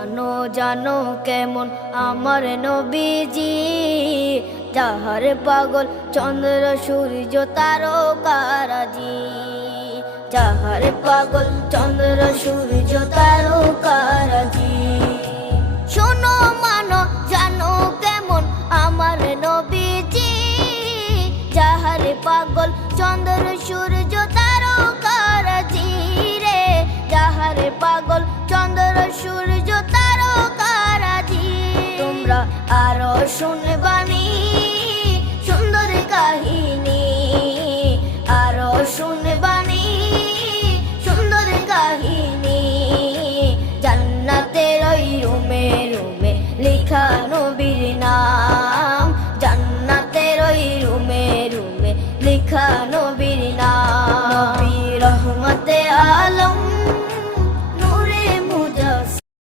জানো জানো কেমন আমার নবীজি, যাহার পাগল চন্দ্র সূর্য তারকারাজি, যাহার পাগল চন্দ্র সূর্য তারকারাজি। শোনো মানো জানো কেমন আমার নবীজি, যাহার পাগল চন্দ্র সূর্য তারকারাজি রে, যাহার পাগল চন্দ্র সূর্য তারকারাজি। তোমরা আরো শুনে